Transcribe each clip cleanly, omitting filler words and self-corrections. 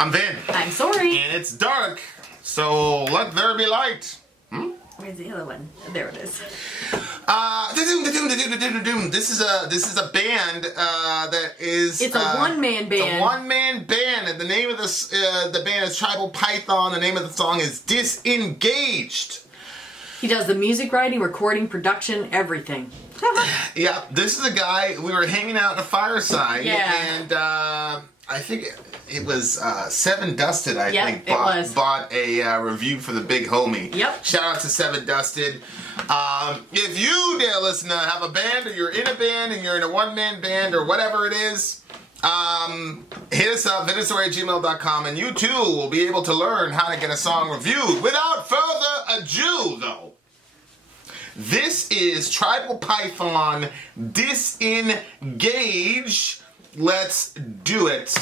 I'm Vin. I'm Sori. And it's dark, so let there be light. Where's the other one? There it is. This is a band that is. It's a one-man band. It's a one-man band, and the name of the band is Tribalpython. The name of the song is Disengaged. He does the music writing, recording, production, everything. Yeah, this is a guy. We were hanging out in a fireside, Yeah. and I think it was Seven Dusted. I think bought a review for the Big Homie. Yep. Shout out to Seven Dusted. If you, dear listener, have a band, or you're in a band and you're in a one-man band or whatever it is, hit us up, vinandsori@gmail.com, and you too will be able to learn how to get a song reviewed. Without further ado, though, this is Tribalpython-Disengage. Let's do it.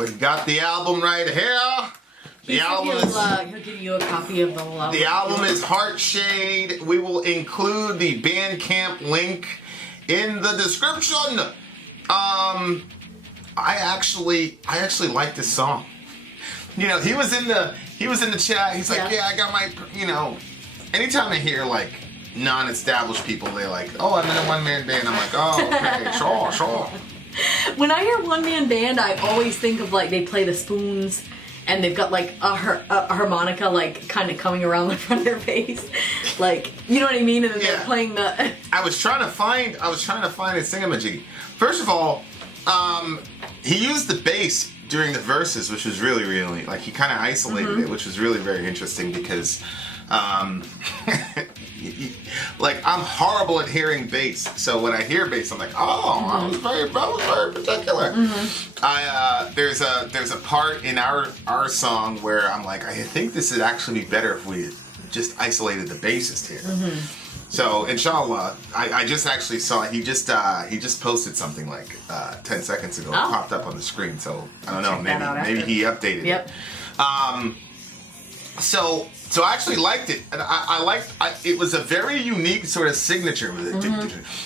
We've got the album right here. He'll give you a copy of the whole album. The album is Heartshade. We will include the Bandcamp link in the description. I actually like this song. You know, he was in the chat. He's like, yeah, I got my, you know, anytime I hear like non-established people, they're like, oh, I'm in a one-man band. I'm like, oh, okay, sure. When I hear one-man band, I always think of like they play the spoons and they've got like a harmonica like kind of coming around the front of their face, like, you know what I mean? And then they're playing the. I was trying to find a singamajiggy. First of all, he used the bass during the verses, which was really like he kind of isolated it, which was really very interesting because. Like, I'm horrible at hearing bass, so when I hear bass, I'm like, oh, I was very particular. There's a part in our song where I'm like, I think this would actually be better if we just isolated the bassist here. So inshallah, I just actually saw he just posted something like 10 seconds ago. It popped up on the screen, so I don't know, maybe he updated it. So I actually liked it, and I liked. It was a very unique sort of signature with it.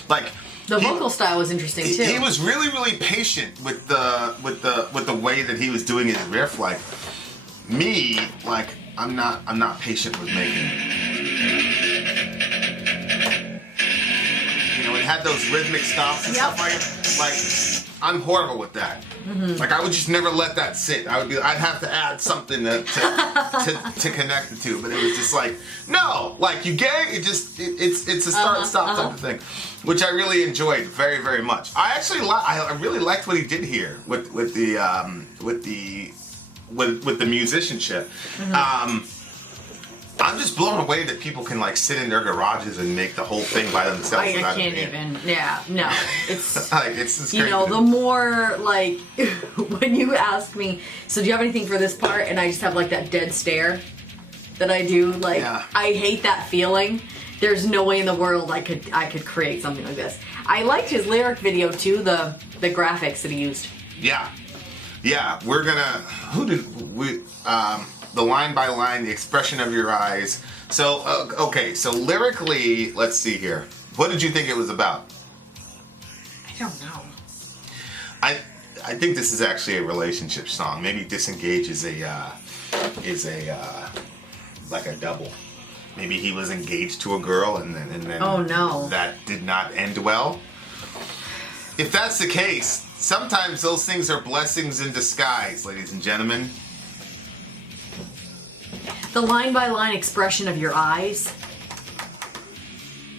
Like the vocal style was interesting too. He was really patient with the way that he was doing his riff. Like me, like I'm not patient with making. You know, it had those rhythmic stops and stuff like it. Like I'm horrible with that. Like I would just never let that sit. I'd have to add something to connect it to. But it was just like, no, like you get it. It's a start stop type of thing, which I really enjoyed very much. I really liked what he did here with the musicianship. I'm just blown away that people can like sit in their garages and make the whole thing by themselves. I can't even. Yeah, no, it's like it's crazy. You know, the more like when you ask me, so do you have anything for this part? And I just have like that dead stare that I do. Like I hate that feeling. There's no way in the world I could create something like this. I liked his lyric video too. The graphics that he used. Yeah. We're gonna. The line by line, the expression of your eyes. So, okay, so lyrically, let's see here. What did you think it was about? I don't know. I think this is actually a relationship song. Maybe Disengage is like a double. Maybe he was engaged to a girl and then oh no, that did not end well. If that's the case, sometimes those things are blessings in disguise, ladies and gentlemen. The line-by-line expression of your eyes.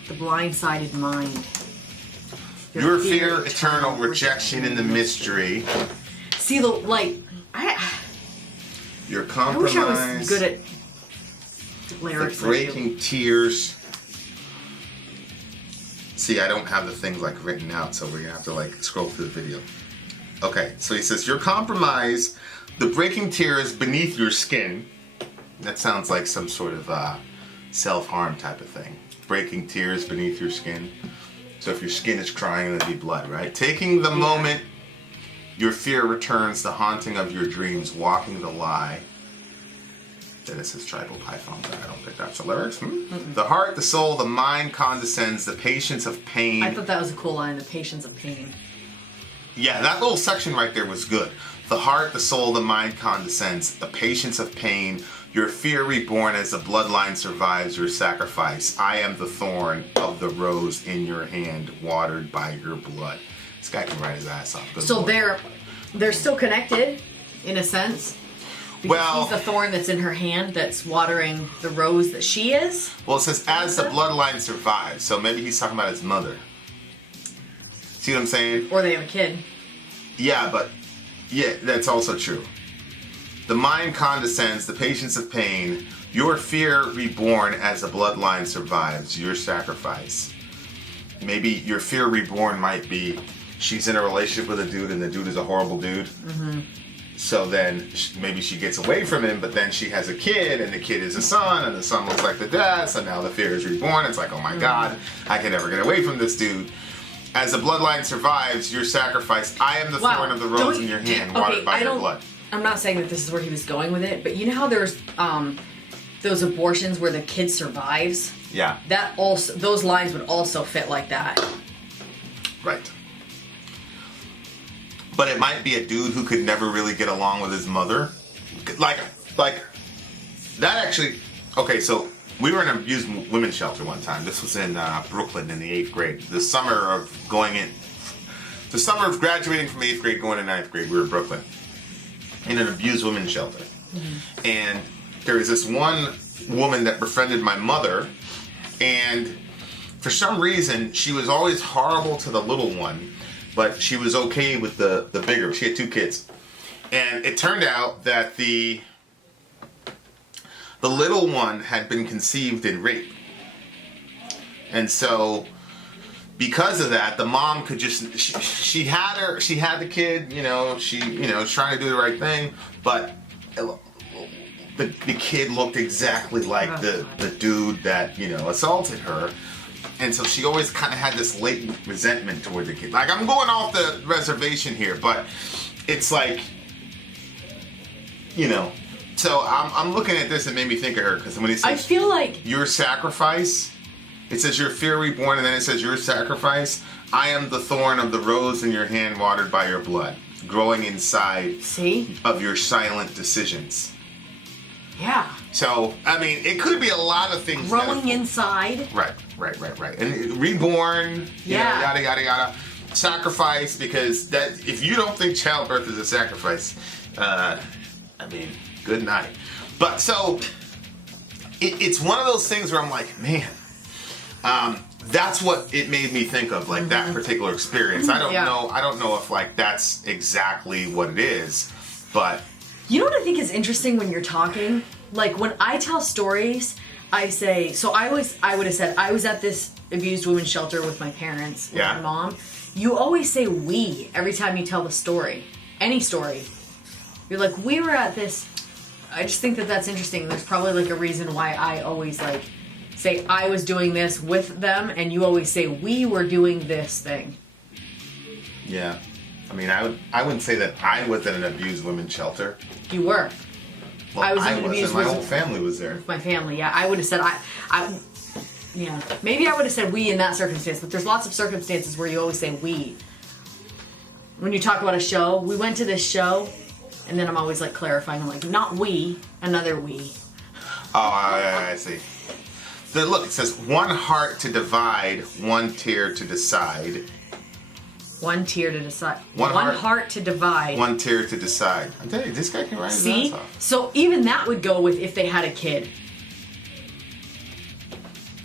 The blindsided mind. Your fear, eternal rejection in the mystery. See, the like... Your compromise. I wish I was good at lyrics. The breaking tears. See, I don't have the things like written out, so we're going to have to like scroll through the video. Okay, so he says, your compromise, the breaking tears beneath your skin. That sounds like some sort of self-harm type of thing. Breaking tears beneath your skin. So if your skin is crying, that'd be blood, right? Taking the moment, your fear returns, the haunting of your dreams, walking the lie. Then it says Tribalpython, but I don't think that's the lyrics. The heart, the soul, the mind condescends, the patience of pain. I thought that was a cool line, the patience of pain. Yeah, that little section right there was good. The heart, the soul, the mind condescends, the patience of pain, your fear reborn as the bloodline survives your sacrifice. I am the thorn of the rose in your hand, watered by your blood. This guy can write his ass off. Good so Lord. they're still connected, in a sense. Because he's the thorn that's in her hand that's watering the rose that she is. Well, it says, as the bloodline survives. So maybe he's talking about his mother. See what I'm saying? Or they have a kid. Yeah, but... yeah, that's also true. The mind condescends, the patience of pain. Your fear reborn as the bloodline survives. Your sacrifice. Maybe your fear reborn might be she's in a relationship with a dude and the dude is a horrible dude. So then maybe she gets away from him, but then she has a kid and the kid is a son and the son looks like the dad. So now the fear is reborn. It's like, oh my God, I can never get away from this dude. As the bloodline survives, you're sacrificed. I am the thorn of the rose in your hand, watered by your blood. I'm not saying that this is where he was going with it, but you know how there's those abortions where the kid survives? Yeah. That also, those lines would also fit like that. Right. But it might be a dude who could never really get along with his mother. Like that actually. Okay, so we were in an abused women's shelter one time. This was in Brooklyn in the 8th grade. The summer of graduating from 8th grade, going to 9th grade, we were in Brooklyn in an abused women's shelter. Mm-hmm. And there was this one woman that befriended my mother, and for some reason she was always horrible to the little one, but she was okay with the bigger. She had 2 kids. And it turned out that the little one had been conceived in rape. And so because of that, the mom could just, she had the kid, was trying to do the right thing, but the kid looked exactly like the dude that, assaulted her. And so she always kind of had this latent resentment toward the kid. Like, I'm going off the reservation here, but it's like, so I'm looking at this and made me think of her, because when he says, I feel like your sacrifice, it says your fear reborn, and then it says your sacrifice. I am the thorn of the rose in your hand, watered by your blood, growing inside of your silent decisions. Yeah. So, I mean, it could be a lot of things. Growing inside. Right. And reborn, yada, yada, yada. Sacrifice, because that, if you don't think childbirth is a sacrifice, good night. But so, it's one of those things where I'm like, man, that's what it made me think of, like, that particular experience. I don't know if, like, that's exactly what it is, but... You know what I think is interesting when you're talking? Like, when I tell stories, I say... So I would have said, I was at this abused women's shelter with my parents, with my mom. You always say we every time you tell the story. Any story. You're like, we were at this... I just think that that's interesting. There's probably, like, a reason why I always, like, say I was doing this with them, and you always say we were doing this thing. Yeah. I mean, I wouldn't say that I was at an abused women's shelter. You were. Well, I was in an abused women's shelter. My whole family was there. My family, yeah. I would have said yeah. Maybe I would have said we in that circumstance, but there's lots of circumstances where you always say we. When you talk about a show, we went to this show, and then I'm always, like, clarifying. I'm like, not we, another we. Oh, I see. Look, it says, one heart to divide, one tear to decide. One tear to decide. One heart to divide. One tear to decide. I'm telling you, this guy can write his ass off. So even that would go with if they had a kid.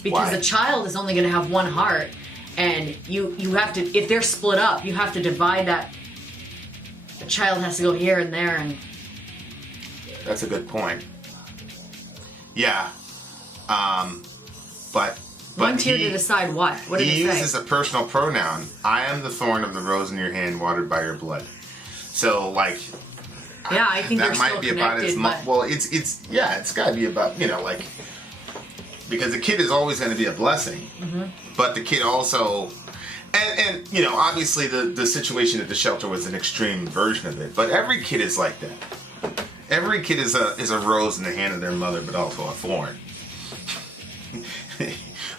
Because the child is only going to have one heart, and you have to, if they're split up, you have to divide that. The child has to go here and there, and... That's a good point. Yeah. But one tear to decide what? What did it say? He uses a personal pronoun. I am the thorn of the rose in your hand, watered by your blood. So, like... Yeah, I think that might be about his... Well, it's got to be about, like... Because the kid is always going to be a blessing. Mm-hmm. But the kid also... And obviously the situation at the shelter was an extreme version of it. But every kid is like that. Every kid is a rose in the hand of their mother, but also a thorn.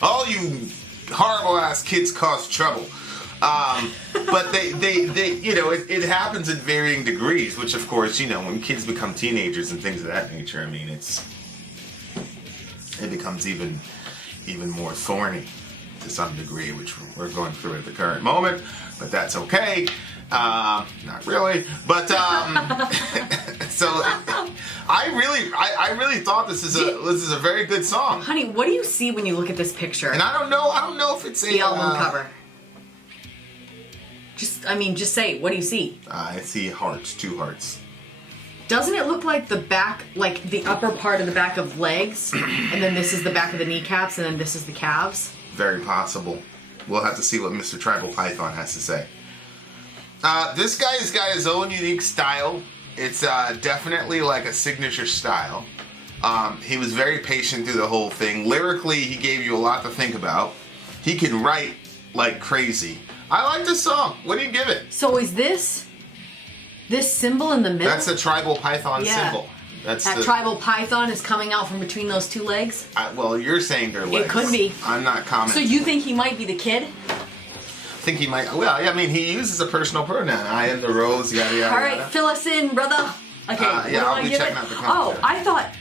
All you horrible ass kids cause trouble. But they it happens in varying degrees, which of course, when kids become teenagers and things of that nature, I mean, it becomes even more thorny to some degree, which we're going through at the current moment, but that's okay. Not really, but so I really thought this is a very good song. Honey, what do you see when you look at this picture? And I don't know if it's the album cover. Just say, what do you see? I see hearts, 2 hearts. Doesn't it look like the back, like the upper part of the back of legs, and then this is the back of the kneecaps, and then this is the calves? Very possible. We'll have to see what Mr. Tribalpython has to say. This guy's got his own unique style. It's definitely like a signature style. He was very patient through the whole thing. Lyrically, he gave you a lot to think about. He can write like crazy. I like this song. What do you give it? So is this symbol in the middle? That's a tribal python symbol. That tribal python is coming out from between those two legs? Well, you're saying they're legs. It could be. I'm not commenting. So you think he might be the kid? I think he might. Well, yeah, I mean, he uses a personal pronoun. I am the rose, yada, yada, All right, yada. fill us in, brother. Okay, yeah, I'll be checking out the commentary. I thought,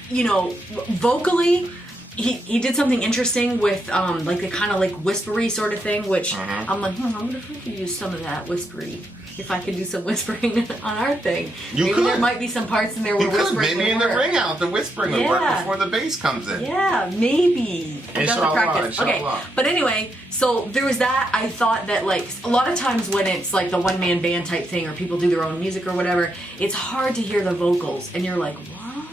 vocally, he did something interesting with like the kind of like whispery sort of thing, which I'm like, I wonder if we could use some of that whispery. If I could do some whispering on our thing. Maybe there might be some parts in there where whispering Maybe in the ring out, the whispering would work before the bass comes in. Yeah, maybe. I got to practice. Okay, but anyway, so there was that. I thought that like a lot of times when it's like the one-man band type thing or people do their own music or whatever, it's hard to hear the vocals and you're like, what?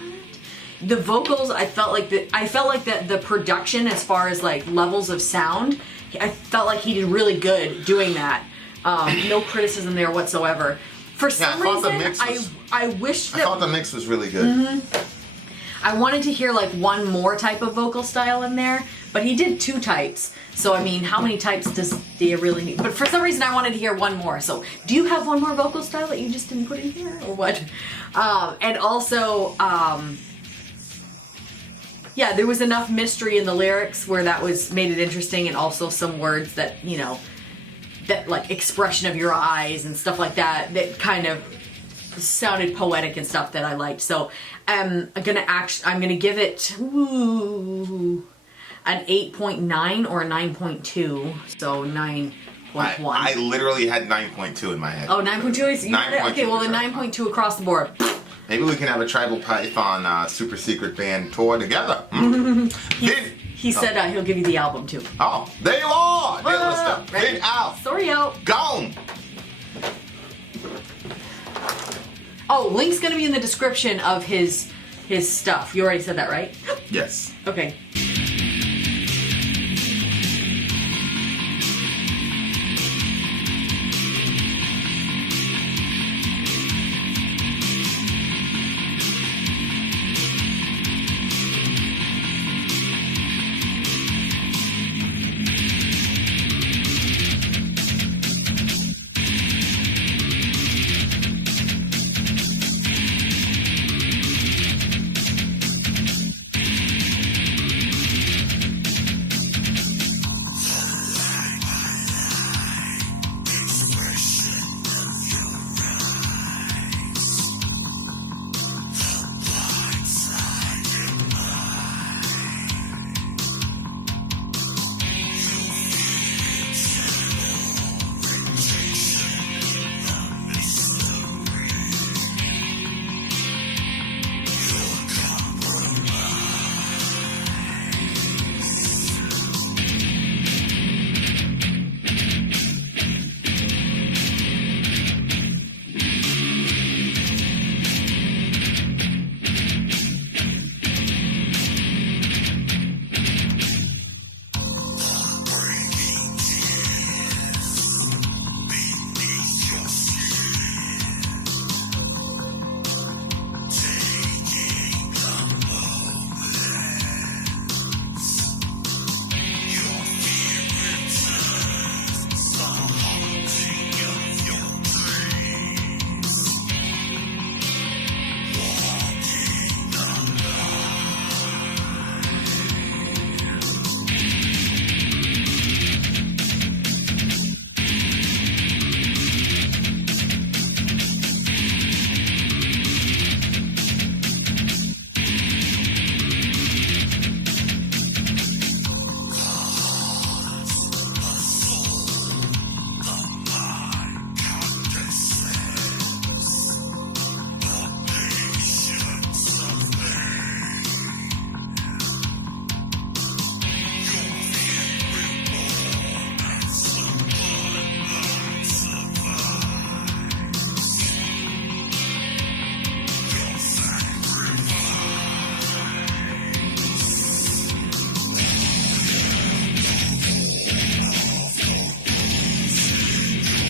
The vocals, I felt like the production as far as like levels of sound, I felt like he did really good doing that. No criticism there whatsoever. For some reason, I wish that... I thought the mix was really good. I wanted to hear like one more type of vocal style in there, but he did 2 types. So, I mean, how many types do you really need? But for some reason, I wanted to hear one more. So, do you have one more vocal style that you just didn't put in here, or what? And also, yeah, there was enough mystery in the lyrics where that made it interesting, and also some words that, that like expression of your eyes and stuff like that kind of sounded poetic and stuff that I liked. So I'm gonna give it an 8.9 or a 9.2. So 9.1. I literally had 9.2 in my head. Oh, 9.2 is 9.2. Okay, well the 9.2 across the board. Maybe we can have a Tribal Python super secret band tour together. Vin. He said he'll give you the album too. Oh, there you are! Lewiston. Vin out. Sori out. Gone. Oh, link's gonna be in the description of his stuff. You already said that, right? Yes. Okay.